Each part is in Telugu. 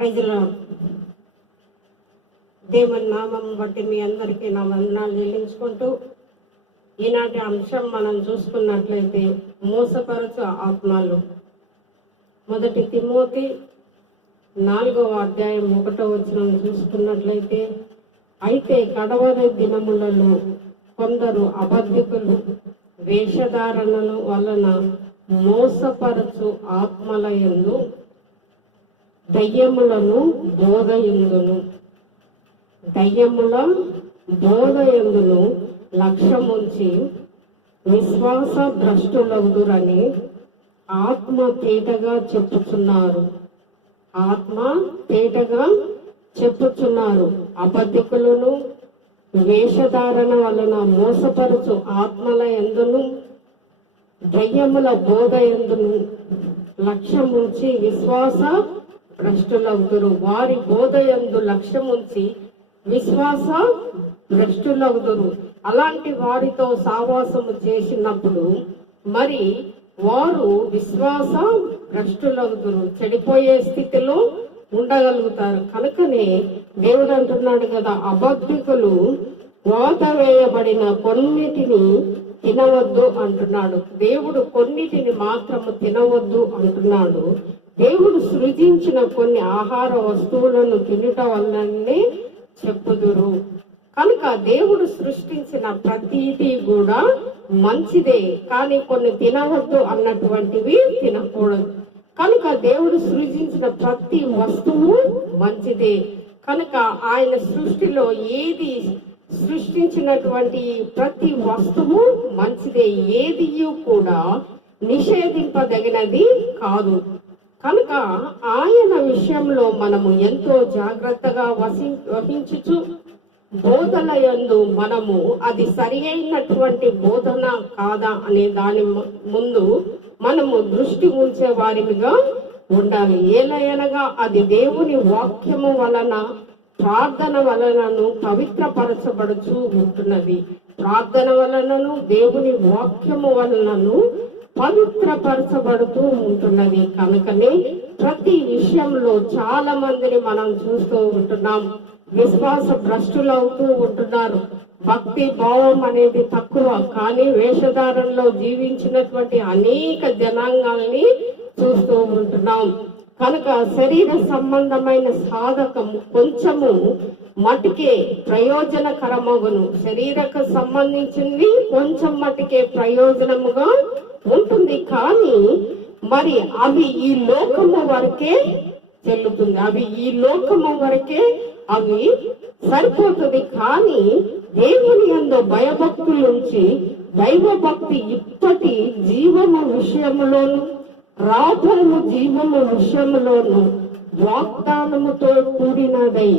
ప్రజల దేవుని నామం బట్టి మీ అందరికీ నా వందనాలు చెల్లించుకుంటూ ఈనాటి అంశం మనం చూసుకున్నట్లయితే మోసపరచు ఆత్మలు. 1 తిమోతి 4వ అధ్యాయం 1వ వచనం చూసుకున్నట్లయితే, అయితే కడవరి దినములలో కొందరు అబద్ధికులు వేషధారణల వలన మోసపరచు ఆత్మల యందు దయ్యముల బోధయందును లక్ష్యముంచి విశ్వాస భ్రష్టులగుదురని ఆత్మ తేటగా చెప్పుచున్నారు. అబద్ధికులను వేషధారణ వలన మోసపరచు ఆత్మల యందును దయ్యముల బోధ యందును లక్ష్యముంచి విశ్వాస భ్రష్టులగుదురు. వారి బోధ యందు లక్ష్యముంచి విశ్వాస భ్రష్టులగుదురు. అలాంటి వారితో సావాసము చేసినప్పుడు మరి వారు విశ్వాస భ్రష్టులగుదురు, చెడిపోయే స్థితిలో ఉండగలుగుతారు. కనుకనే దేవుడు అంటున్నాడు కదా, అబద్ధికులు వాత వేయబడిన కొన్నిటిని తినవద్దు అంటున్నాడు. దేవుడు కొన్నిటిని మాత్రము తినవద్దు అంటున్నాడు. దేవుడు సృజించిన కొన్ని ఆహార వస్తువులను తినట వల్లనే చెప్పుదురు. కనుక దేవుడు సృష్టించిన ప్రతిదీ కూడా మంచిదే, కానీ కొన్ని తినవద్దు అన్నటువంటివి తినకూడదు. కనుక దేవుడు సృజించిన ప్రతి వస్తువు మంచిదే. కనుక ఆయన సృష్టిలో ఏది సృష్టించినటువంటి ప్రతి వస్తువు మంచిదే, ఏది కూడా నిషేధింపదగినది కాదు. కనుక ఆయన విషయంలో మనము ఎంతో జాగ్రత్తగా వహించుచు బోధన యందు మనము అది సరి అయినటువంటి బోధన కాదా అనే దాని ముందు మనము దృష్టి ఉంచే వారిగా ఉండాలి. ఏలయనగా అది దేవుని వాక్యము వలన ప్రార్థన వలనను పవిత్రపరచబడుచు ఉంటున్నది. ప్రార్థన వలనను దేవుని వాక్యము వలనను పవిత్రపరచబడుతూ ఉంటున్నది. కనుకనే ప్రతి విషయంలో చాలా మందిని మనం చూస్తూ ఉంటున్నాం. విశ్వాస భ్రష్టులు అవుతూ ఉంటున్నారు. భక్తి భావం అనేది తక్కువ, కానీ వేషధారణలో జీవించినటువంటి అనేక జనాంగాల్ని చూస్తూ ఉంటున్నాం. కనుక శరీర సంబంధమైన సాధకము కొంచెము మటుకే ప్రయోజనకరమగును. శరీరకు సంబంధించింది కొంచెం మటుకే ప్రయోజనముగా ఉంటుంది, కానీ మరి అవి ఈ లోకము వరకే చెల్లుతుంది. అవి సరిపోతుంది. కానీ దేవుని యందు భయభక్తులుంచి దైవ భక్తి ఇప్పటి జీవము విషయములోను రాబోము జీవము విషయములోను వాగ్దానముతో కూడినదై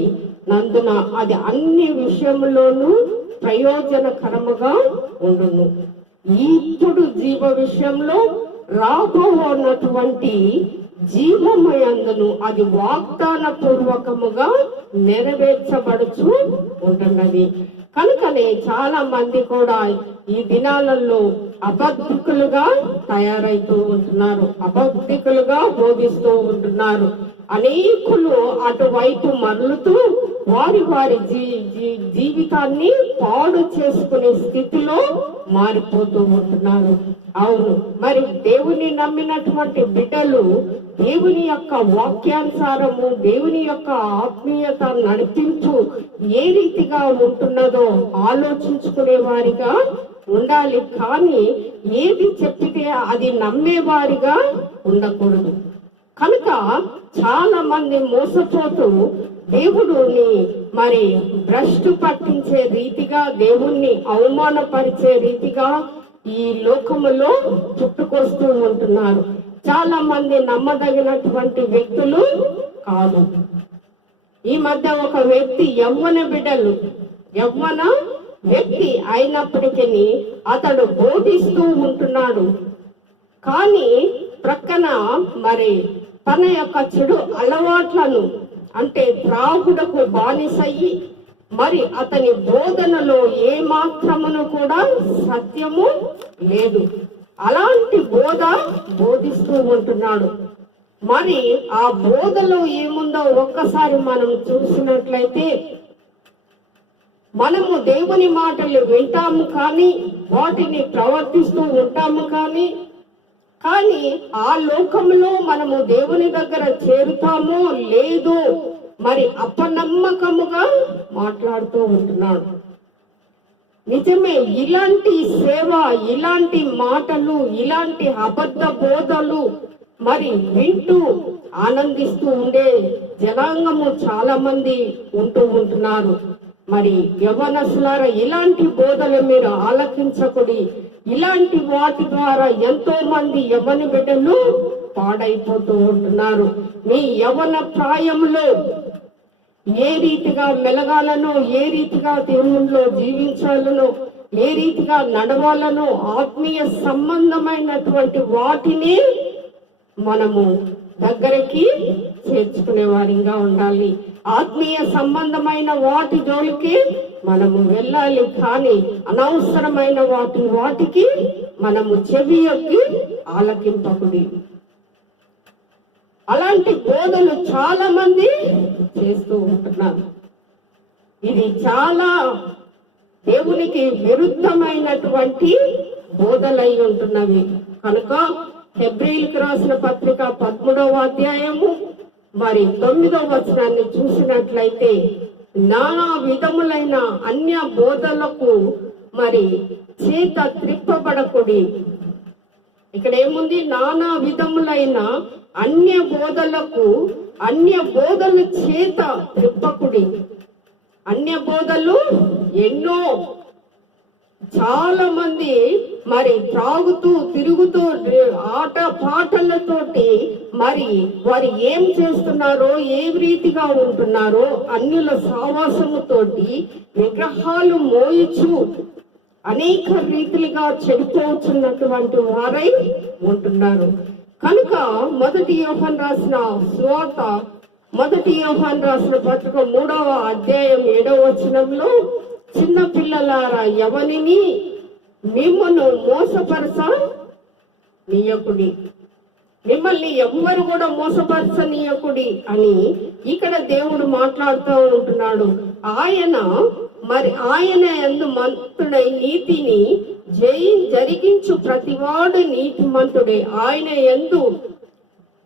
నందున అది అన్ని విషయములోను ప్రయోజనకరముగా ఉండును. ఇప్పుడు జీవ విషయంలో రాబోనటువంటి జీవమయందును అది వాగ్దాన పూర్వకముగా నెరవేర్చబడుచు ఉంటున్నది. కనుకనే చాలా మంది కూడా ఈ దినాలలో అబద్ధికులుగా తయారైతూ ఉంటున్నారు, అబద్ధికులుగా బోధిస్తూ ఉంటున్నారు. అనేకులు అటువైపు మరలుతూ వారి జీవితాన్ని పాడు చేసుకునే స్థితిలో మారిపోతూ ఉంటున్నారు. అవును, మరి దేవుని నమ్మినటువంటి బిడ్డలు దేవుని యొక్క వాక్యానుసారము దేవుని యొక్క ఆత్మీయత నడిపించు ఏ రీతిగా ఉంటున్నదో ఆలోచించుకునే వారిగా ఉండాలి, కానీ ఏది చెప్పితే అది నమ్మేవారిగా ఉండకూడదు. కనుక చాలా మంది మోసపోతూ దేవుడిని మరి భ్రష్టు పట్టించే రీతిగా, దేవుణ్ణి అవమానపరిచే రీతిగా ఈ లోకములో చుట్టుకొస్తూ ఉంటున్నారు. చాలా మంది నమ్మదగినటువంటి వ్యక్తులు కాదు. ఈ మధ్య ఒక వ్యక్తి యవ్వన వ్యక్తి అయినప్పటికీ అతడు బోధిస్తూ ఉంటున్నాడు, కానీ ప్రక్కన మరి తన యొక్క చెడు అలవాట్లను అంటే త్రాగుడకు బానిసయ్యి మరి అతని బోధనలో ఏ మాత్రమును కూడా సత్యము లేదు. అలాంటి బోధిస్తూ ఉంటున్నాడు. మరి ఆ బోధలో ఏముందో ఒక్కసారి మనం చూసినట్లయితే, మనము దేవుని మాటలు వింటాము కానీ వాటిని ప్రవర్తిస్తూ ఉంటాము కానీ ఆ లోకంలో మనము దేవుని దగ్గర చేరుతామో లేదో మరి అపనమ్మకముగా మాట్లాడుతూ ఉంటున్నాడు. నిజమే, ఇలాంటి సేవ, ఇలాంటి మాటలు, ఇలాంటి అబద్ధ బోధలు మరి వింటూ ఆనందిస్తూ ఉండే జనాంగము చాలా మంది ఉంటున్నారు. మరి యవ్వనస్తులారా, ఇలాంటి బోధలు మీరు ఆలకించకుడి. ఇలాంటి వాటి ద్వారా ఎంతో మంది యవ్వన బిడ్డలు పాడైపోతూ ఉంటున్నారు. మీ యవ్వన ప్రాయంలో ఏ రీతిగా మెలగాలనో, ఏ రీతిగా దేవునిలో జీవించాలనో, ఏ రీతిగా నడవాలనో ఆత్మీయ సంబంధమైనటువంటి వాటిని మనము దగ్గరికి చేర్చుకునే వారిగా ఉండాలి. ఆత్మీయ సంబంధమైన వాటి జోలికి మనము వెళ్ళాలి, కానీ అనవసరమైన వాటికి మనము చెవి యొక్కి ఆలకింపకుడి. అలాంటి బోధలు చాలా మంది చేస్తూ ఉంటున్నారు. ఇది చాలా దేవునికి విరుద్ధమైనటువంటి బోధలై ఉంటున్నవి. కనుక హెబ్రీయులకు రాసిన పత్రిక 13వ అధ్యాయము మరి 9వ వచనాన్ని చూసినట్లయితే, నానా విధములైన అన్య బోధలకు మరి చేత త్రిప్పబడకుడి. ఇక్కడ ఏముంది? నానా విధములైన అన్య బోధల చేత త్రిప్పకుడి. అన్య బోధలు ఎన్నో, చాలా మంది మరి త్రాగుతూ తిరుగుతూ ఆట పాటలతోటి మరి వారు ఏం చేస్తున్నారో, ఏ రీతిగా ఉంటున్నారో అన్యుల సావాసముతోటి విగ్రహాలు మోయిచు అనేక రీతిలుగా చెడిపోతున్నటువంటి వారై ఉంటున్నారు. కనుక మొదటి యోహాను రాసిన సువార్త, మొదటి యోహాను రాసిన పత్రిక 3వ అధ్యాయం 7వ వచనంలో, చిన్న పిల్లలారా ఎవరిని మిమ్మల్ని మోసపరచనీయకుడి, మిమ్మల్ని ఎవ్వరు కూడా మోసపరచనీయకుడి అని ఇక్కడ దేవుడు మాట్లాడుతూ ఉంటున్నాడు. ఆయన యందు మంతుడై నీతిని జరిగించు ప్రతివాడు నీతిమంతుడే. ఆయన యందు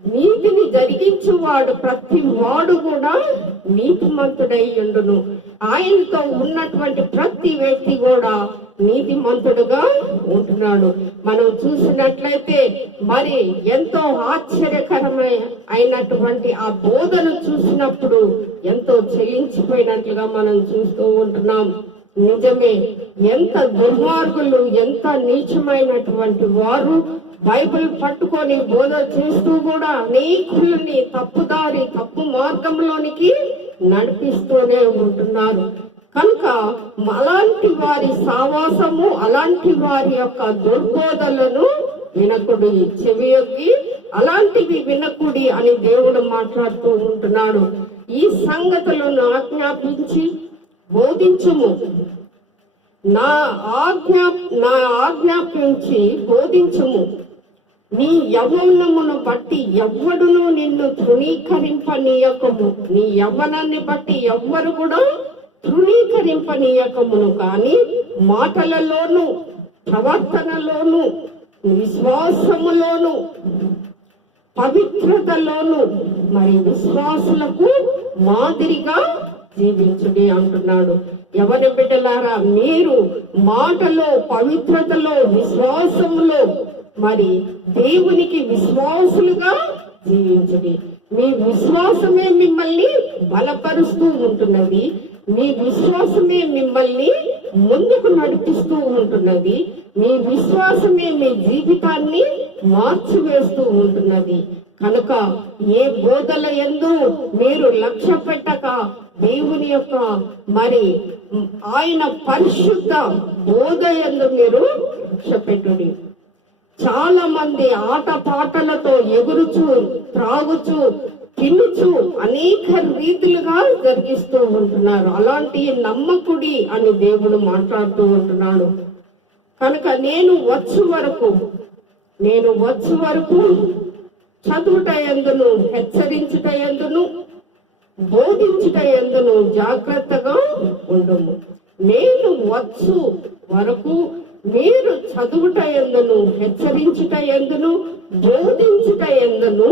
నీతిని జరిగించువాడు ప్రతి వాడు కూడా నీతిమంతుడై ఉండును. ఆయనతో ఉన్నటువంటి ప్రతి వ్యక్తి కూడా నీతిమంతుడుగా ఉంటున్నాడు. మనం చూసినట్లయితే మరి ఎంతో ఆశ్చర్యకరమైనటువంటి ఆ బోధను చూసినప్పుడు ఎంతో చెల్లించిపోయినట్లుగా మనం చూస్తూ ఉంటున్నాం. నిజమే, ఎంత దుర్మార్గులు, ఎంత నీచమైనటువంటి వారు బైబిల్ పట్టుకొని బోధ చేస్తూ కూడా అనేకులని తప్పు మార్గంలోనికి నడిపిస్తూనే ఉంటున్నారు. కనుక అలాంటి వారి సావాసము, అలాంటి వారి యొక్క దుర్బోధలను వినకుడి, చెవి యొక్కి అలాంటివి వినకుడి అని దేవుడు మాట్లాడుతూ ఉంటున్నాడు. ఈ సంగతులను ఆజ్ఞాపించి బోధించుము, నా ఆజ్ఞాపించి బోధించుము. నీ యవ్వనమును బట్టి ఎవ్వడును నిన్ను తృణీకరింపనీయకము. నీ యవ్వనాన్ని బట్టి ఎవ్వరు కూడా తృణీకరింపనీయకమును, కానీ మాటలలోను, ప్రవర్తనలోను, విశ్వాసములోను, పవిత్రతలోను మరి విశ్వాసులకు మాదిరిగా జీవించుడి అంటున్నాడు. ఎవరి బిడ్డలారా, మీరు మాటలో, పవిత్రతలో, విశ్వాసములో మరి దేవునికి విశ్వాసులుగా జీవించుడి. మీ విశ్వాసమే మిమ్మల్ని బలపరుస్తూ ఉంటున్నది. మీ విశ్వాసమే మిమ్మల్ని ముందుకు నడిపిస్తూ ఉంటున్నది. మీ విశ్వాసమే మీ జీవితాన్ని మార్చివేస్తూ ఉంటున్నది. కనుక ఏ బోధల యందు మీరు లక్ష్య పెట్టక దేవుని యొక్క మరి ఆయన పరిశుద్ధ బోధ యందు మీరు లక్ష్య పెట్టుడి. చాలా మంది ఆట పాటలతో ఎగురుచు, త్రాగుచు, తినుచు అనేక రీతిలుగా జరిగిస్తూ ఉంటున్నారు. అలాంటి నమ్మకుడి అని దేవుడు మాట్లాడుతూ ఉంటున్నాడు. కనుక నేను వచ్చు వరకు చదువుట యందును హెచ్చరించుట యందును బోధించుట యందును జాగ్రత్తగా ఉండుము. నేను వచ్చు వరకు మీరు చదువుట యందును హెచ్చరించుట యందును బోధించుట యందును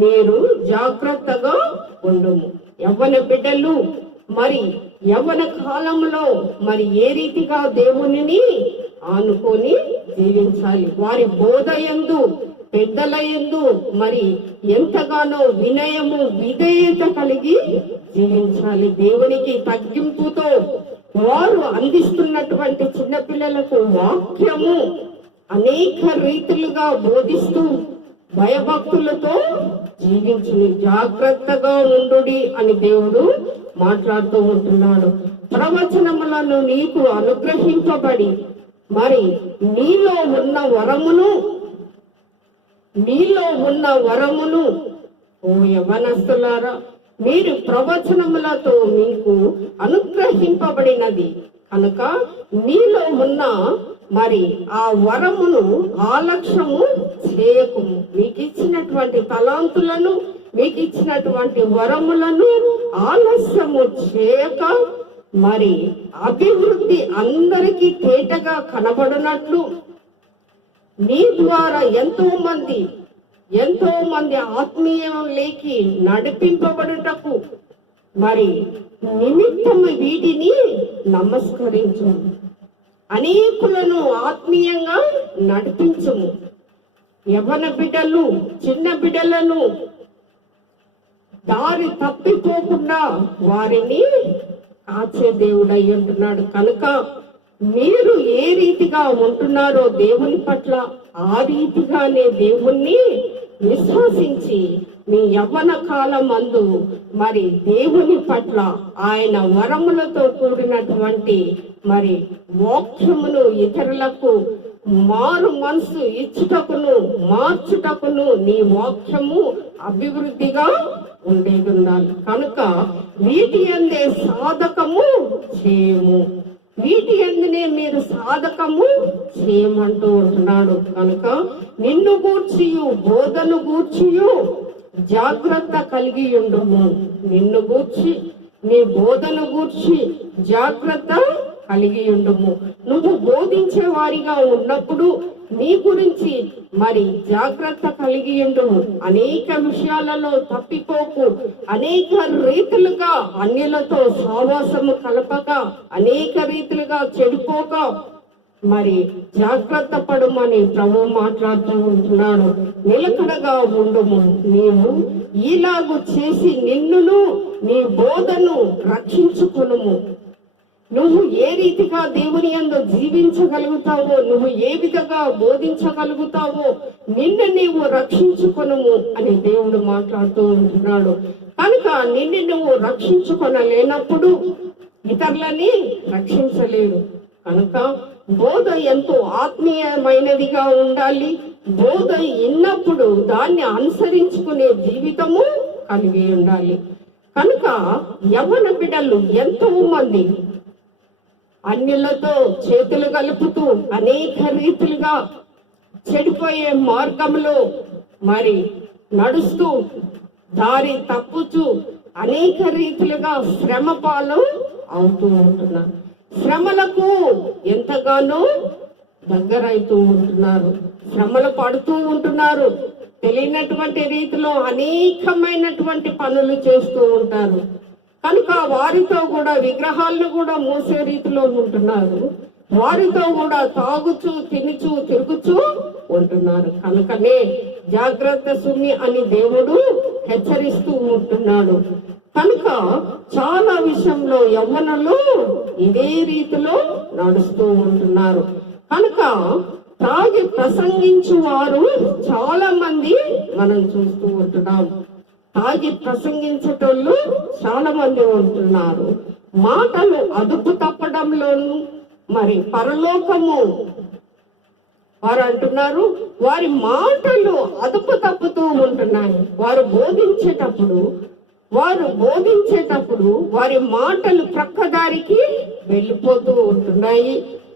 మీరు జాగ్రత్తగా ఉండుము. యవ్వన బిడ్డలు మరి యవ్వన కాలంలో మరి ఏ రీతిగా దేవునిని ఆనుకొని జీవించాలి. వారి బోధ యందు పెద్దల యందు మరి ఎంతగానో వినయము విధేయత కలిగి జీవించాలి. దేవునికి తగ్గింపుతో వారు అందిస్తున్నటువంటి చిన్నపిల్లలకు వాక్యము అనేక రీతులుగా బోధిస్తూ భయభక్తులతో జీవించుని జాగ్రత్తగా ఉండుడి అని దేవుడు మాట్లాడుతూ ఉంటున్నాడు. ప్రవచనములను నీకు అనుగ్రహింపబడి మరి నీలో ఉన్న వరమును ఓ యవనస్తులారా, మీరు ప్రవచనములతో మీకు అనుగ్రహింపబడినది కనుక మీలో ఉన్న మరి ఆ వరమును ఆలక్ష్యము చేయకుము. మీకు ఇచ్చినటువంటి తలాంతులను మీకు ఇచ్చినటువంటి వరములను ఆలస్యము చేయక మరి అభివృద్ధి అందరికీ తేటగా కనబడినట్లు నీ ద్వారా ఎంతో మంది ఆత్మీయంలోకి నడిపింపబడుటకు మరి నిమిత్తము వీటిని నమస్కరించు. అనేకులను ఆత్మీయంగా నడిపించుము. యవ్వన బిడ్డలు చిన్న బిడ్డలను దారి తప్పిపోకుండా వారిని కాచే దేవుడు అయి ఉంటున్నాడు. కనుక మీరు ఏ రీతిగా ఉంటున్నారో దేవుని పట్ల ఆ రీతిగానే దేవుణ్ణి విశ్వసించి మీ యవ్వన కాలం అందు మరి దేవుని పట్ల ఆయన వరములతో కూడినటువంటి మరి మోక్షమును ఇతరులకు మారు మనసు ఇచ్చుటకును మార్చుటకును నీ మోక్షము అభివృద్ధిగా ఉండేది ఉండాలి. కనుక వీటి అందే సాధకము చేయము. వీటి అందునే మీరు సాధకము చేయమంటూ ఉంటున్నాడు. కనుక నిన్ను గూర్చియు బోధను గూర్చియు జాగ్రత్త కలిగి ఉండుము. నిన్ను గూర్చి నీ బోధను గూర్చి జాగ్రత్త కలిగి ఉండుము. నువ్వు బోధించే వారిగా ఉన్నప్పుడు నీ గురించి మరి జాగ్రత్త కలిగి ఉండుము. అనేక విషయాలలో తప్పిపోకు. అనేక రీతులుగా అన్యులతో సహవాసము కలపక, అనేక రీతులుగా చెడిపోక మరి జాగ్రత్త పడమని ప్రభు మాట్లాడుతూ ఉంటున్నాడు. నిలకడగా ఉండుము. నీవు ఈలాగు చేసి నిన్నును నీ బోధను రక్షించుకునుము. నువ్వు ఏ రీతిగా దేవుని యందు జీవించగలుగుతావో, నువ్వు ఏ విధంగా బోధించగలుగుతావో నిన్ను నీవు రక్షించుకొనుము అని దేవుడు మాట్లాడుతూ ఉంటున్నాడు. కనుక నిన్ను నువ్వు రక్షించుకొనలేనప్పుడు ఇతరులని రక్షించలేరు. కనుక బోధ ఎంతో ఆత్మీయమైనదిగా ఉండాలి. బోధ ఇన్నప్పుడు దాన్ని అనుసరించుకునే జీవితము కలిగి ఉండాలి. కనుక యవ్వన బిడ్డలు ఎంతో మంది అన్యులతో చేతులు కలుపుతూ అనేక రీతులుగా చెడిపోయే మార్గంలో మరి నడుస్తూ దారి తప్పుచూ అనేక రీతులుగా శ్రమ పాలు అవుతూ ఉంటున్నారు. శ్రమలకు ఎంతగానో దగ్గరైతూ ఉంటున్నారు. శ్రమలు పడుతూ ఉంటున్నారు. తెలియనటువంటి రీతిలో అనేకమైనటువంటి పనులు చేస్తూ ఉంటారు. కనుక వారితో కూడా విగ్రహాలను కూడా మోసే రీతిలో ఉంటున్నారు. వారితో కూడా తాగుచూ తినుచూ తిరుగుచూ ఉంటున్నారు. కనుకనే జాగ్రత్త సుమి అని దేవుడు హెచ్చరిస్తూ ఉంటున్నాడు. కనుక చాలా విషయంలో యవ్వనలు ఇదే రీతిలో నడుస్తూ ఉంటున్నారు. కనుక తాగి ప్రసంగించు వారు చాలా మంది మనం చూస్తూ ఉంటున్నాం. తాగి ప్రసంగించేటోళ్ళు చాలా మంది ఉంటున్నారు. మాటలు అదుపు తప్పడంలోను మరి పరలోకము వారు అంటున్నారు వారి మాటలు అదుపు తప్పుతూ ఉంటున్నాయి. వారు బోధించేటప్పుడు వారి మాటలు ప్రక్కదారికి వెళ్ళిపోతూ ఉంటున్నాయి.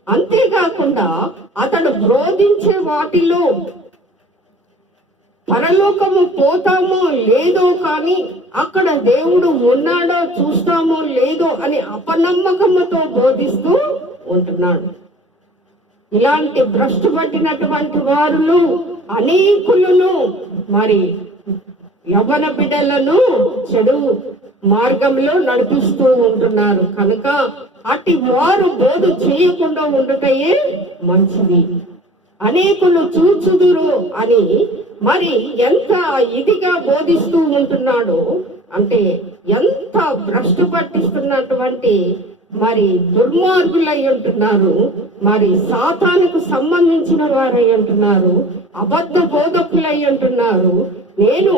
అంతేకాకుండా అతడు బోధించే వాటిలో పరలోకము పోతామో లేదో కానీ అక్కడ దేవుడు ఉన్నాడో చూస్తామో లేదో అని అపనమ్మకముతో బోధిస్తూ ఉంటున్నాడు. ఇలాంటి భ్రష్టు పట్టినటువంటి వారులు అనేకులను మరి యవ్వన బిడ్డలను చెడు మార్గంలో నడిపిస్తూ ఉంటున్నారు. కనుక అట్టి వారు బోధ చేయకుండా ఉండటయే మంచిది. అనేకులు చూచుదురు అని మరి ఎంత ఇదిగా బోధిస్తూ ఉంటున్నాడు అంటే ఎంత భ్రష్టు పట్టిస్తున్నటువంటి మరి దుర్మార్గులై ఉంటున్నారు, మరి సాతానుకు సంబంధించిన వారై ఉంటున్నారు, అబద్ధ బోధకులై ఉంటున్నారు. నేను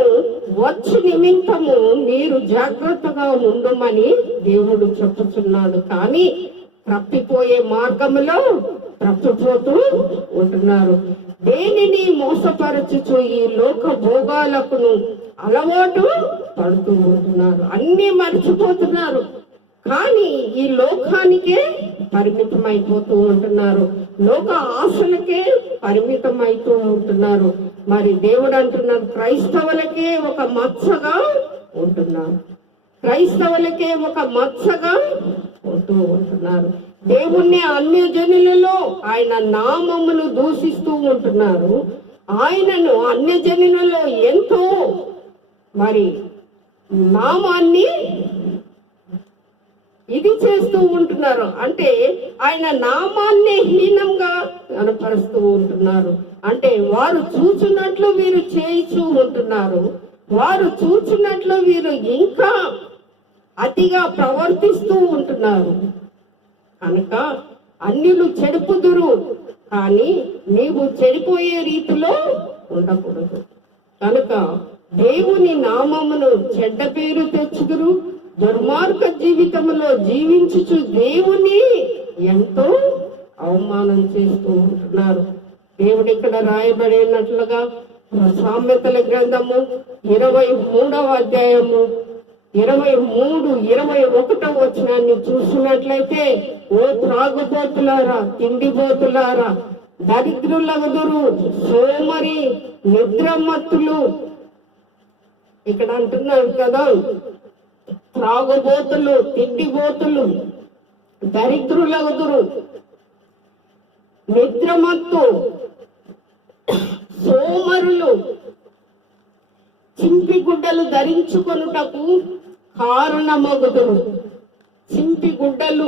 వచ్చి నిమిత్తము మీరు జాగ్రత్తగా ఉండమని దేవుడు చెప్పుచున్నాడు. కానీ తప్పిపోయే మార్గంలో తప్పిపోతూ ఉంటున్నారు. దేనిని మోసపరచుచు ఈ లోక భోగాలకును అలవాటు పడుతూ ఉంటున్నారు. అన్ని మర్చిపోతున్నారు, కానీ ఈ లోకానికే పరిమితమైపోతూ ఉంటున్నారు, లోక ఆశలకే పరిమితమైతూ ఉంటున్నారు. మరి దేవుడు అంటున్నారు, క్రైస్తవులకే ఒక మచ్చగా ఉంటున్నారు, క్రైస్తవులకే ఒక మచ్చగా ఉంటూ ఉంటున్నారు. దేవుణ్ణి అన్యజనులలో ఆయన నామమును దూషిస్తూ ఉంటున్నారు. ఆయనను అన్యజనులలో ఎంతో మరి నామాన్ని ఇది చేస్తూ ఉంటున్నారు. అంటే ఆయన నామాన్ని హీనంగా కనపరుస్తూ ఉంటున్నారు. అంటే వారు చూచున్నట్లు వీరు చేయిచూ ఉంటున్నారు, వారు చూచినట్లు వీరు ఇంకా అతిగా ప్రవర్తిస్తూ ఉంటున్నారు. కనుక అన్యులు చెడుపుదురు, కానీ నీవు చెడిపోయే రీతిలో ఉండకూడదు. కనుక దేవుని నామమును చెడ్డ పేరు తెచ్చుదురు, దుర్మార్గ జీవితంలో జీవించుచు దేవుని ఎంతో అవమానం చేస్తూ ఉంటున్నారు. దేవుడు ఇక్కడ రాయబడినట్లుగా సామెతల గ్రంథము 23వ అధ్యాయము 23, 21 వచనాన్ని చూసినట్లయితే, ఓ త్రాగుబోతులారా, తిండిబోతులారా, దరిద్రులగుదురు, సోమరి, నిద్రమత్తులు. ఇక్కడ అంటున్నారు కదా, త్రాగుబోతులు, తిండిబోతులు, దరిద్రులగుదురు, నిద్రమత్తు, సోమరులు, చింపి గుడ్డలు ధరించుకొనుటకు కారణమగుదురు. చింపి గుడ్డలు,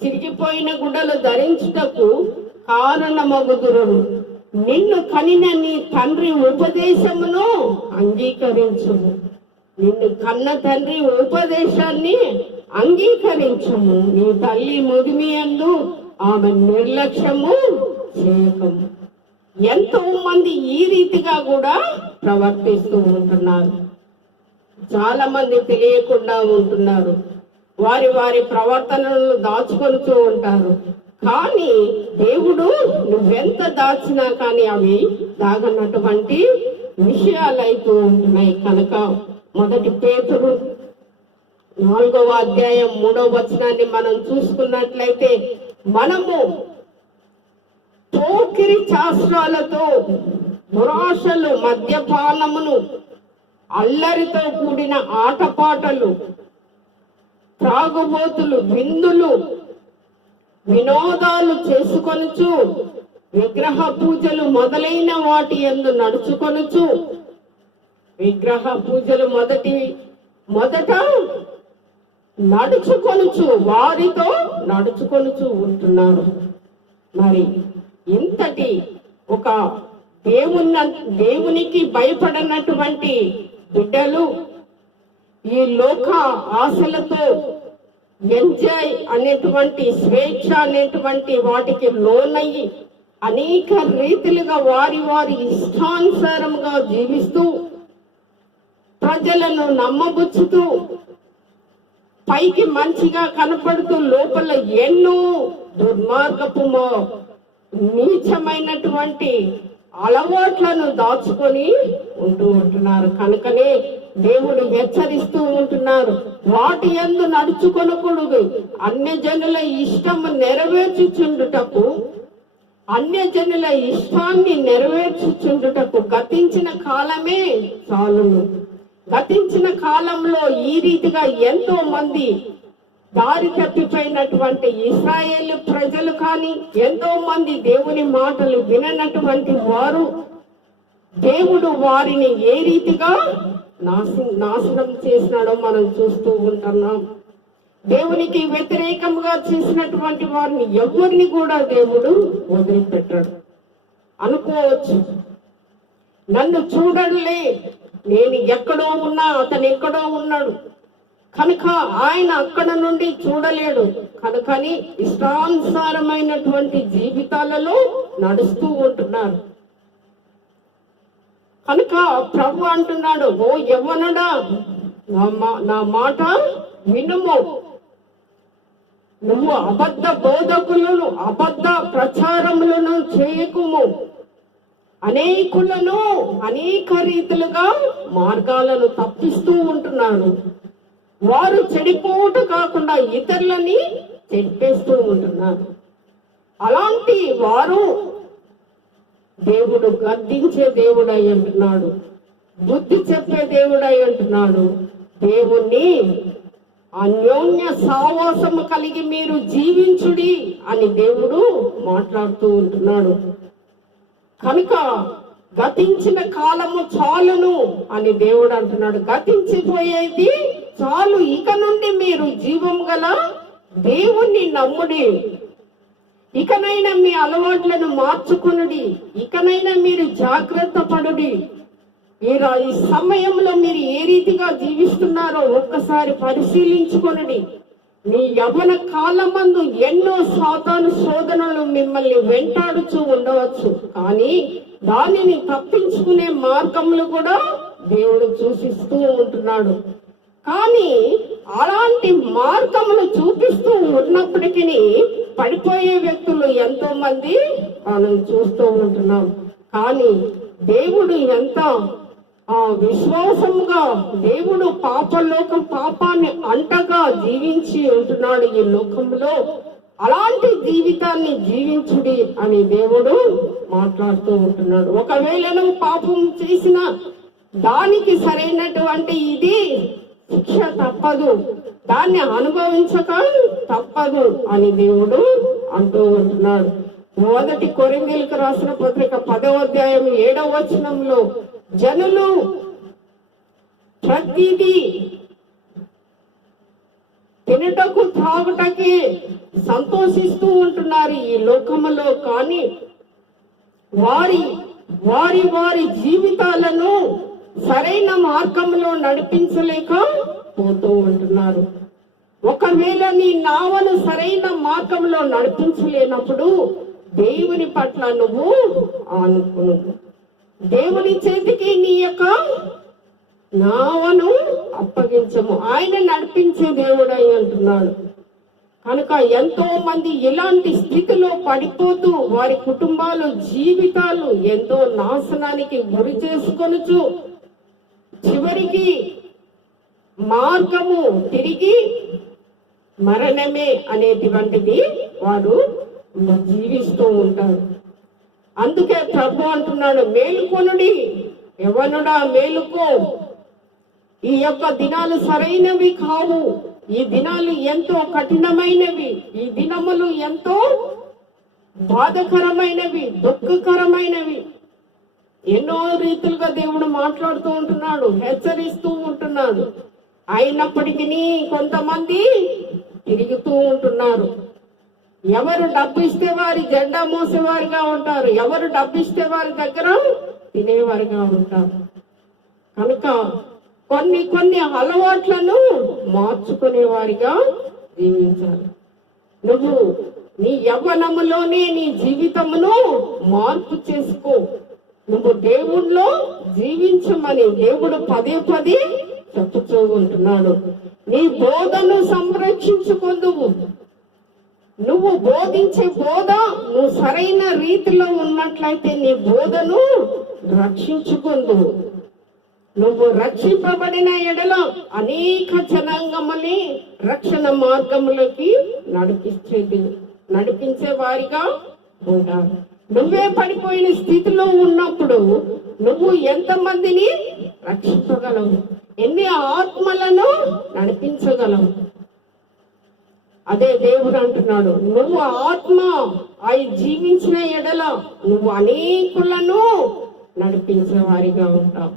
చిరిగిపోయిన గుడ్డలు ధరించుటకు కారణమగుదురు. నిన్ను కనిన నీ తండ్రి ఉపదేశమును అంగీకరించుము. నిన్ను కన్న తండ్రి ఉపదేశాన్ని అంగీకరించుము. నీ తల్లి ముదిమియందు ఆమె నిర్లక్ష్యము చేయకము. ఎంతో మంది ఈ రీతిగా కూడా ప్రవర్తిస్తూ ఉంటున్నారు. చాలా మంది తెలియకుండా ఉంటున్నారు, వారి వారి ప్రవర్తనలను దాచుకొనుతూ ఉంటారు. కానీ దేవుడు నువ్వెంత దాచినా కానీ అవి దాగనటువంటి విషయాలు అవుతూ ఉంటున్నాయి. కనుక 1 పేతురు 4వ అధ్యాయం 3వ వచనాన్ని మనం చూసుకున్నట్లయితే, మనము పోకిరి శాస్త్రాలతో, దురాశలు, మద్యపానమును, అల్లరితో కూడిన ఆటపాటలు, త్రాగుబోతులు, విందులు, వినోదాలు చేసుకొనుచు, విగ్రహ పూజలు మొదలైన వాటి యందు నడుచుకొనుచు, విగ్రహ పూజలు మొదట నడుచుకొనుచు, వారితో నడుచుకొనుచు ఉంటున్నారు. మరి ఇంతటి ఒక దేవునికి భయపడనటువంటి బిడ్డలు ఈ లోక ఆశలతో ఎంజాయ్ అనేటువంటి, స్వేచ్ఛ అనేటువంటి వాటికి లోనయ్యి అనేక రీతిలుగా వారి వారి ఇష్టానుసారంగా జీవిస్తూ, ప్రజలను నమ్మబుచ్చుతూ, పైకి మంచిగా కనపడుతూ లోపల ఎన్నో దుర్మార్గపు నీచమైనటువంటి అలవాట్లను దాచుకొని ఉంటున్నారు. కనుకనే దేవుడు హెచ్చరిస్తూ ఉంటున్నారు, వాటి యందు నడుచుకొనకూడదు. అన్యజనుల ఇష్టము నెరవేర్చుచుండుటకు అన్యజనుల ఇష్టాన్ని నెరవేర్చుచుండుటకు గతించిన కాలమే చాలును. గతించిన కాలంలో ఈ రీతిగా ఎంతో మంది దారి తప్పిపోయినటువంటి ఇశ్రాయేలు ప్రజలు కానీ, ఎంతో మంది దేవుని మాటలు విననటువంటి వారు, దేవుడు వారిని ఏ రీతిగా నాశనం చేసినాడో మనం చూస్తూ ఉంటున్నాం. దేవునికి వ్యతిరేకంగా చేసినటువంటి వారిని ఎవరిని కూడా దేవుడు వదిలిపెట్టాడు. అనుకోవచ్చు, నన్ను చూడలే, నేను ఎక్కడో ఉన్నా అతను ఎక్కడో ఉన్నాడు కనుక ఆయన అక్కడ నుండి చూడలేడు కనుకని ఇష్టానుసారమైనటువంటి జీవితాలలో నడుస్తూ ఉంటున్నారు. కనుక ప్రభు అంటున్నాడు, ఓ యవ్వనుడా, నా మాట వినుము. నువ్వు అబద్ధ బోధకులను, అబద్ధ ప్రచారములను చేయకుము. అనేకులను అనేక రీతులుగా మార్గాలను తప్పిస్తూ ఉంటున్నారు. వారు చెడిపోట కాకుండా ఇతరులని చెడిపేస్తూ ఉంటున్నారు. అలాంటి వారు దేవుడు గద్దించే దేవుడై అంటున్నాడు, బుద్ధి చెప్పే దేవుడై అంటున్నాడు. దేవుణ్ణి అన్యోన్య సావాసము కలిగి మీరు జీవించుడి అని దేవుడు మాట్లాడుతూ ఉంటున్నాడు. కనుక గతించిన కాలము చాలును అని దేవుడు అంటున్నాడు. గతించిపోయేది చాలు, ఇక నుండి మీరు జీవం గల దేవుణ్ణి నమ్ముడి. ఇకనైనా మీ అలవాట్లను మార్చుకునుడి. ఇకనైనా మీరు జాగ్రత్త పడుడి. ఈ సమయంలో మీరు ఏ రీతిగా జీవిస్తున్నారో ఒక్కసారి పరిశీలించుకొనుడి. మీ యవ్వన కాలమందు ఎన్నో సాతాను శోధనలు మిమ్మల్ని వెంటాడుచూ ఉండవచ్చు, కానీ దానిని తప్పించుకునే మార్గములు కూడా దేవుడు సూచిస్తూ ఉంటున్నాడు. కానీ అలాంటి మార్గములు చూపిస్తూ ఉన్నప్పటికీ పడిపోయే వ్యక్తులు ఎంతో మంది మనం చూస్తూ ఉంటున్నాం. కానీ దేవుడు ఎంత విశ్వాసముగా దేవుడు పాపాన్ని అంటగా జీవించి ఉంటున్నాడు ఈ లోకంలో. అలాంటి జీవితాన్ని జీవించుడి అని దేవుడు మాట్లాడుతూ ఉంటున్నాడు. ఒకవేళ నువ్వు పాపం చేసిన దానికి సరైనటువంటి ఇది శిక్ష తప్పదు, దాన్ని అనుభవించక తప్పదు అని దేవుడు అంటూ ఉంటున్నాడు. 1 కొరింథీయులకు రాసిన పత్రిక 10వ అధ్యాయం 7వ వచనంలో, జనులు ప్రతిదీ తినటకు త్రాగుటకి సంతోషిస్తూ ఉంటున్నారు ఈ లోకములో, కానీ వారి వారి వారి జీవితాలను సరైన మార్గంలో నడిపించలేక పోతూ ఉంటున్నారు. ఒకవేళ నీ నావను సరైన మార్గంలో నడిపించలేనప్పుడు దేవుని పట్ల నువ్వు ఆనుకును. దేవుని చేతికి నీ యొక్క నావను అప్పగించము. ఆయన నడిపించే దేవుడై అంటున్నాడు. కనుక ఎంతో మంది ఇలాంటి స్థితిలో పడిపోతూ వారి కుటుంబాలు జీవితాలు ఎంతో నాశనానికి గురి చేసుకొనుచు చివరికి మార్గము తిరిగి మరణమే అనేటువంటిది వారు జీవిస్తూ ఉంటారు. అందుకే ప్రభు అంటున్నాడు, మేలుకొనుడి యవ్వనుడా, మేలుకో. ఈ యొక్క దినాలు సరైనవి కావు. ఈ దినాలు ఎంతో కఠినమైనవి. ఈ దినములు ఎంతో బాధకరమైనవి, దుఃఖకరమైనవి. ఎన్నో రీతులుగా దేవుడు మాట్లాడుతూ ఉంటున్నాడు, హెచ్చరిస్తూ ఉంటున్నాడు. అయినప్పటికీ కొంతమంది తిరుగుతూ ఉంటున్నారు. ఎవరు డబ్బు ఇస్తే వారి జెండా మోసేవారిగా ఉంటారు, ఎవరు డబ్బు ఇస్తే వారి దగ్గర తినేవారిగా ఉంటారు. కనుక కొన్ని అలవాట్లను మార్చుకునే వారిగా జీవించాలి. నువ్వు నీ యవ్వనములోనే నీ జీవితమును మార్పు చేసుకో. నువ్వు దేవుణ్ణిలో జీవించమని దేవుడు పదే పదే చెప్పుతూ ఉంటున్నాడు. నీ బోధను సంరక్షించుకుందువు. నువ్వు బోధించే బోధ నువ్వు సరైన రీతిలో ఉన్నట్లయితే నీ బోధను రక్షించుకుందువు. నువ్వు రక్షింపబడిన ఎడల అనేక జనాంగముని రక్షణ మార్గములకి నడిపించే వారిగా ఉంటారు. నువ్వే పడిపోయిన స్థితిలో ఉన్నప్పుడు నువ్వు ఎంతమందిని రక్షించగలవు? ఎన్ని ఆత్మలను నడిపించగలవు? అదే దేవుడు అంటున్నాడు, నువ్వు ఆత్మ అయి జీవించిన ఎడల నువ్వు అనేకులను నడిపించిన వారిగా ఉంటావు.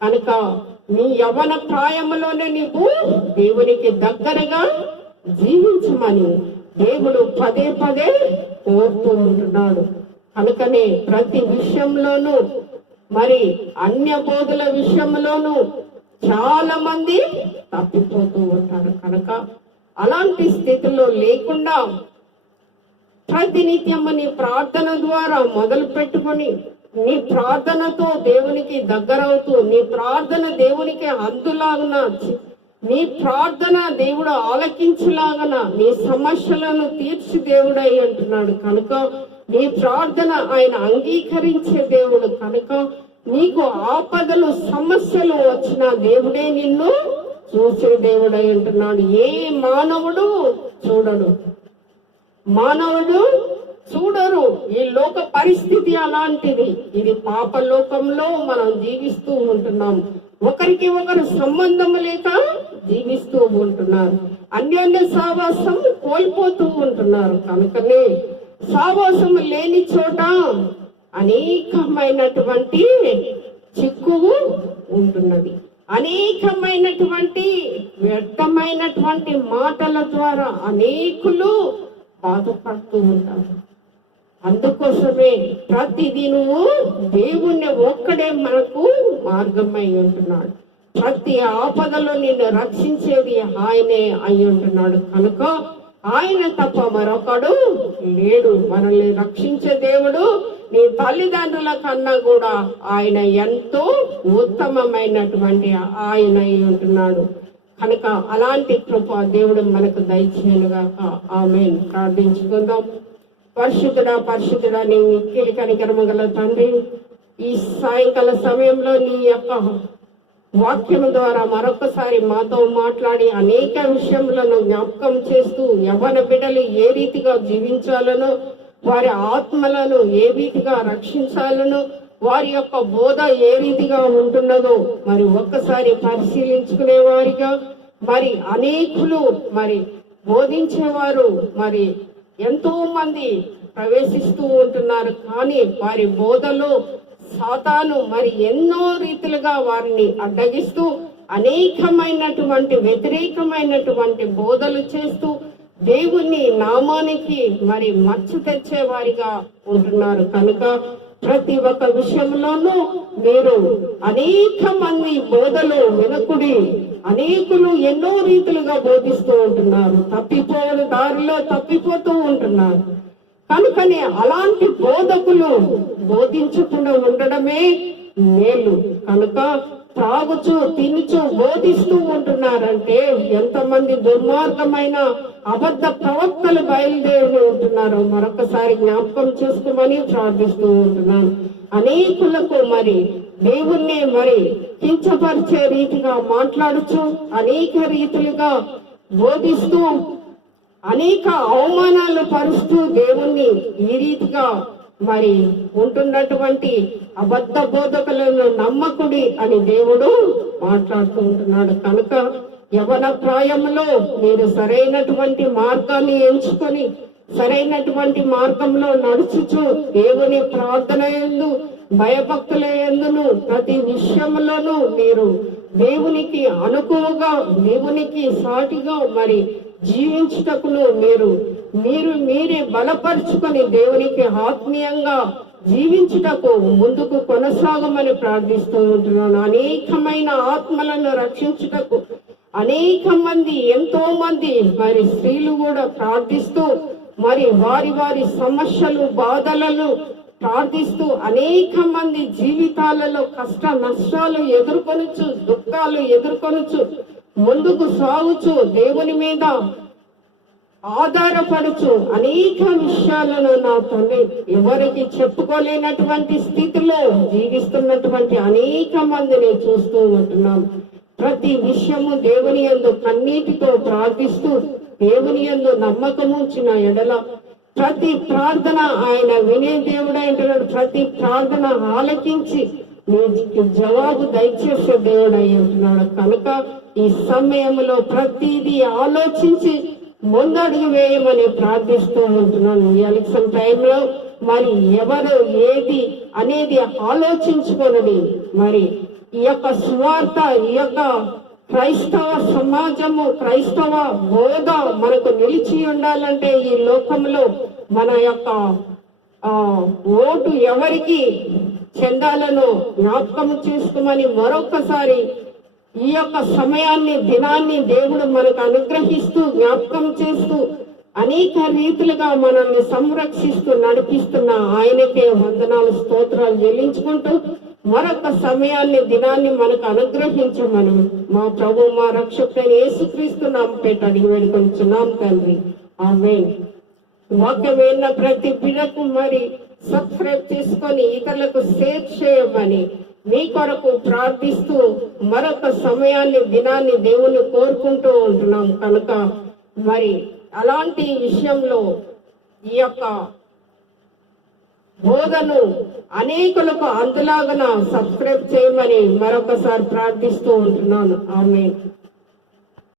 కనుక నీ యవ్వన ప్రాయంలోనే నీవు దేవునికి దగ్గరగా జీవించమని దేవుడు పదే పదే కోరుతూ ఉంటున్నాడు. కనుకనే ప్రతి విషయంలోనూ మరి అన్య బోధల విషయంలోనూ చాలా మంది తప్పిపోతూ ఉంటారు. కనుక అలాంటి స్థితిలో లేకుండా ప్రతినిత్యము నీ ప్రార్థన ద్వారా మొదలు పెట్టుకొని నీ ప్రార్థనతో దేవునికి దగ్గరవుతూ నీ ప్రార్థన దేవునికి అందులాగున నీ ప్రార్థన దేవుడు ఆలకించలాగన నీ సమస్యలను తీర్చి దేవుడై అంటున్నాడు. కనుక నీ ప్రార్థన ఆయన అంగీకరించే దేవుడు. కనుక నీకు ఆపదలు సమస్యలు వచ్చిన దేవుడే నిన్ను చూసే దేవుడై అంటున్నాడు. ఏ మానవుడు చూడరు. ఈ లోక పరిస్థితి అలాంటిది. ఇది పాప లోకంలో మనం జీవిస్తూ ఉంటున్నాం. ఒకరికి ఒకరు సంబంధం లేక జీవిస్తూ ఉంటున్నారు. అన్యోన్య సావాసం కోల్పోతూ ఉంటున్నారు. కనుకనే సావాసం లేని చోట అనేకమైనటువంటి చిక్కు ఉంటున్నది. అనేకమైనటువంటి వ్యర్థమైనటువంటి మాటల ద్వారా అనేకులు బాధపడుతూ ఉంటారు. అందుకోసమే ప్రతిదీ నువ్వు దేవుణ్ణి ఒక్కడే మనకు మార్గమై ఉంటున్నాడు. ప్రతి ఆపదలో నిన్ను రక్షించేది ఆయనే అయి ఉంటున్నాడు. కనుక ఆయన తప్ప మరొకడు లేడు. మనల్ని రక్షించే దేవుడు నీ తల్లిదండ్రుల కన్నా కూడా ఆయన ఎంతో ఉత్తమమైనటువంటి ఆయన అయి ఉంటున్నాడు. కనుక అలాంటి కృప దేవుడు మనకు దయచేయనుగాక. ఆమేన్. ప్రార్థించుకుందాం. పరిశుద్ధుడా నీ మిక్కిలి కనికరము గల తండ్రి, ఈ సాయంకాల సమయంలో నీ యొక్క వాక్యం ద్వారా మరొకసారి మాతో మాట్లాడి అనేక విషయములను జ్ఞాపకం చేస్తూ యవ్వన బిడ్డలు ఏ రీతిగా జీవించాలనో, వారి ఆత్మలను ఏ రీతిగా రక్షించాలనో, వారి యొక్క బోధ ఏ రీతిగా ఉంటున్నదో మరి ఒక్కసారి పరిశీలించుకునే వారిగా, మరి అనేకులు మరి బోధించేవారు మరి ఎంతో మంది ప్రవేశిస్తూ ఉంటున్నారు. కానీ వారి బోధలో సాతాను మరి ఎన్నో రీతిలుగా వారిని అడ్డగిస్తూ అనేకమైనటువంటి వ్యతిరేకమైనటువంటి బోధలు చేస్తూ దేవుని నామానికి మరి మచ్చ తెచ్చే వారిగా ఉంటున్నారు. కనుక ప్రతి ఒక్క విషయంలోనూ మీరు అనేక మంది బోధలు వినకుడి, అనేకులు ఎన్నో రీతులుగా బోధిస్తూ ఉంటున్నారు. తప్పిపోయిన దారిలో తప్పిపోతూ ఉంటున్నారు. కనుకనే అలాంటి బోధకులు బోధించకుండా ఉండడమే మేలు. కనుక త్రాగుచు తినుచు బోధిస్తూ ఉంటున్నారంటే ఎంతమంది దుర్మార్గమైన అబద్ధ ప్రవక్తలు బయలుదేరి ఉంటున్నారో మరొకసారి జ్ఞాపకం చేసుకోమని ప్రార్థిస్తూ ఉంటున్నాను. అనేకులకు మరి దేవుణ్ణి మరి కించపరిచే రీతిగా మాట్లాడుచు అనేక రీతులుగా బోధిస్తూ అనేక అవమానాలు పరుస్తూ దేవుణ్ణి ఈ రీతిగా మరి ఉంటున్నటువంటి అబద్ధ బోధకులను నమ్మకుడి అని దేవుడు మాట్లాడుతూ ఉంటున్నాడు. కనుక యవ్వన ప్రాయంలో మీరు సరైనటువంటి మార్గాన్ని ఎంచుకొని సరైనటువంటి మార్గంలో నడుచుచు దేవుని ప్రార్థన యందు భయభక్తుల యందును ప్రతి విషయంలోనూ మీరు దేవునికి అనుకువగా దేవునికి సాటిగా మరి జీవించుటకును మీరే బలపరుచుకొని దేవునికి ఆత్మీయంగా జీవించుటకు ముందుకు కొనసాగమని ప్రార్థిస్తూ ఉంటున్నాను. అనేకమైన ఆత్మలను రక్షించుటకు అనేక మంది ఎంతో మంది మరి స్త్రీలు కూడా ప్రార్థిస్తూ మరి వారి సమస్యలు బాధలను ప్రార్థిస్తూ అనేక మంది జీవితాలలో కష్ట నష్టాలు ఎదుర్కొనొచ్చు, దుఃఖాలు ఎదుర్కొనొచ్చు, ముందుకు సాగుచు దేవుని మీద ఆధారపడుచు అనేక విషయాలను నా తండ్రి ఎవరికి చెప్పుకోలేనటువంటి స్థితిలో జీవిస్తున్నటువంటి అనేక మందిని చూస్తూ ఉంటున్నాం. ప్రతి విషయము దేవుని యందు కన్నీటితో ప్రార్థిస్తూ దేవుని యందు నమ్మకము ఉంచిన ఎడల ప్రతి ప్రార్థన ఆయన వినే దేవుడే అంటున్నాడు. ప్రతి ప్రార్థన ఆలకించి నీకు జవాబు దయచేసే దేవుడై ఉంటున్నాడు. కనుక ఈ సమయంలో ప్రతిదీ ఆలోచించి ముందడుగు వేయమని ప్రార్థిస్తూ ఉంటున్నాను. ఈ ఎలక్షన్ టైంలో మరి ఎవరు ఏది అనేది ఆలోచించుకొనడి. మరి ఈ యొక్క సువార్త, ఈ యొక్క క్రైస్తవ సమాజము, క్రైస్తవ బోధ మనకు నిలిచి ఉండాలంటే ఈ లోకంలో మన యొక్క ఓటు ఎవరికి చెందాలను జ్ఞాపకం చేసుకోమని మరొకసారి ఈ యొక్క సమయాన్ని, దినాన్ని దేవుడు మనకు అనుగ్రహిస్తూ జ్ఞాపకం చేస్తూ అనేక రీతులుగా మనల్ని సంరక్షిస్తూ నడిపిస్తున్న ఆయనకే వందనాలు, స్తోత్రాలు చెల్లించుకుంటూ మరొక సమయాన్ని, దినాన్ని మనకు అనుగ్రహించమని మా ప్రభు, మా రక్షకుడైన యేసుక్రీస్తు నామముపేట అడిగి వేడుకొంచున్నాం తండ్రి. ఆమేన్. వాక్యం విన్న ప్రతి బిడ్డకు మరి సబ్స్క్రైబ్ చేసుకొని ఇతరులకు షేర్ చేయమని మీ కొరకు ప్రార్థిస్తూ మరొక సమయాన్ని, దినాన్ని దేవుని కోరుకుంటూ ఉంటున్నాం. కనుక మరి అలాంటి విషయంలో ఈ యొక్క బోధను అనేకులకు అందులాగా సబ్స్క్రైబ్ చేయమని మరొకసారి ప్రార్థిస్తూ ఉంటున్నాను. ఆమేన్.